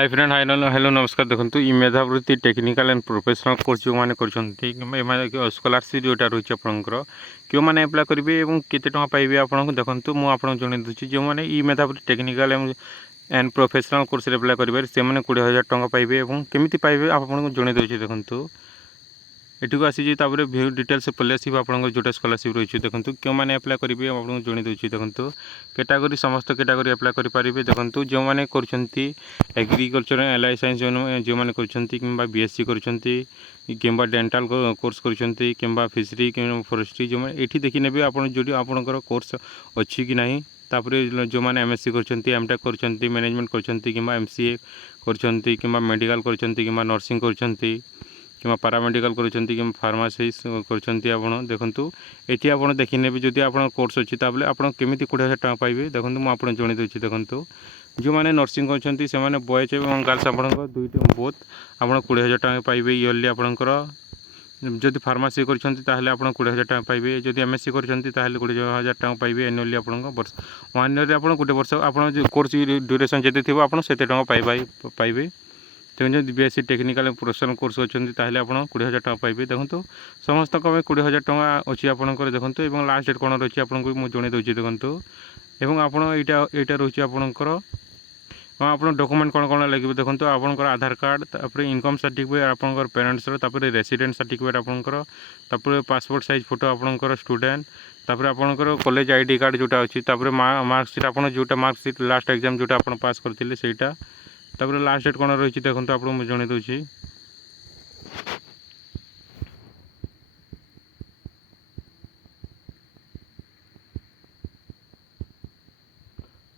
Hi friend hi hello नमस्कार देखो ये Medhavritti technical and professional course जो मैंने कर स्कॉलरशिप जोटा रही आपंकर क्यों मैंने एप्लाय करेंगे और केते टଙ୍କା पाइबे आपको देखो मुझे जन दूसरी जो मैंने ये Medhavritti technical and professional course apply करेंगे से 20,000 टଙ୍କା पाइबे और केमी पाइबे आपको जन दूसरी देखो एठी को आसी तापर व्यू डिटेल्स पल्ले आसो आप जोटा स्कॉलरशिप रही देखो क्यों मैंने एप्लाय करेंगे आपको जन दूसरी देखो कैटागोरी समस्त कैटागोरी एप्लाय करेंगे देखो जो मैंने एग्रीकल्चर एलाइ साइंस जो मैंने कि बीएससी कर डेंटाल कोर्स कर फिशरी कि फॉरेस्ट्री जो मैंने ये देखने भी आप जो आपंकर कोर्स अच्छी कि ना तापर जो मैंने एमएससी कर एमटेक कर मैनेजमेंट कर एमसीए कर मेडिकल कर नर्सिंग कर कि पारामेडिकल कर फार्मासीस्ट कर देखूँ ये आप देखने भी जब आप कोर्स अच्छी ताबले आप केमी 20,000 टଙ୍କା पाइबे देखो मुझे जन दूसरी देखो जो मैंने नर्सिंग कर बॉयज और गर्ल्स आप दुईट बोथ आप 20,000 टଙ୍କା पाइबे इयरली आपंकर जदि फार्मासी कर 20,000 टଙ୍କା पाइबे जदि एमएससी कर 20,000 टଙ୍କା पाइबे एनुअली आप वर्ष 1 ईयर आप गोटे वर्ष आप कोर्स ड्यूरेशन जिते थी आप से पाइबे तेज बीएससी टेक्निकल प्रोफेशनल कोर्स अच्छे आप 20,000 टଙ୍କା पाइबे देखो समस्त 20,000 टଙ୍କା अच्छी आपंकर देखो लास्ट डेट कौन रही आपको मुझे जन दूसरी देखो और आपटा रही आपंकर हाँ आप डॉक्यूमेंट कौन कौन लगे देखो आपंकर आधार कार्ड तापर इनकम सर्टिफिकेट आपंकर पेरेंट्स रेसिडेंट सर्टिफिकेट आपंकर पासपोर्ट साइज फोटो आपंकर स्टूडेंट तापर आपंकर कॉलेज आईडी कार्ड जोटा अच्छी मार्कशीट आप जोटा मार्कशीट लास्ट एग्जाम जोटा आप पास करते ସେଇଟା तापर लास्ट डेट कौन रही देखो आपको मुझे जन दूसरी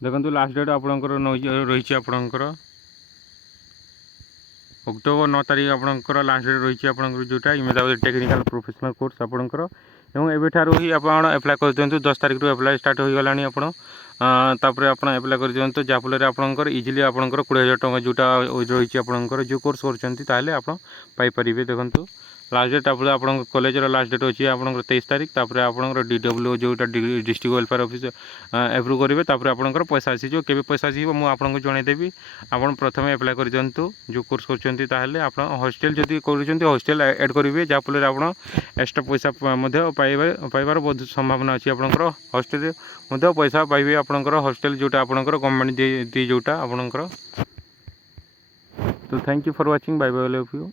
देखो लास्ट डेट आपंकर रही आपंकर अक्टोबर 9 तारीख आपंकर लास्ट डेट रही आपंकर जोटा मेधावृत्ति टेक्निकल प्रोफेशनल कोर्स आपंकर और एवं ही आप एप्लाय कर दिखाँ 10 तारीख एप्लाय स्टार्ट हो गला तापर आप एप्लाय कर दिखाँ जहाँफल आपंकर इजिली आपंकर 20,000 टଙ୍କା जोटा रही आपंकर जो कोर्स करपारे देखो लास्ट डेट आप कॉलेज लास्ट डेट अच्छी आप 23 तारीख तापर आप डीडब्ल्यू जोटा डिस्ट्रिक्ट वेलफेयर ऑफिस एप्रूव करेंगे तापर आपंकर पैसा आसीज के पैसा आसो मुझे जनईदेवी आप प्रथम एप्लाय कर दिखाँ जो कोर्स कर हॉस्टेल जदि कर हॉस्टेल एड करेंगे जहाँफल आप एक्स्ट्रा पैसा पाइबार बहुत संभावना अच्छी आपंकर हॉस्टेल पैसा पाइबे आपंकर हॉस्टेल जोटा आपंकर गवर्नमेंट दी जोटा आपंकर तो thank you for watching bye bye all of you.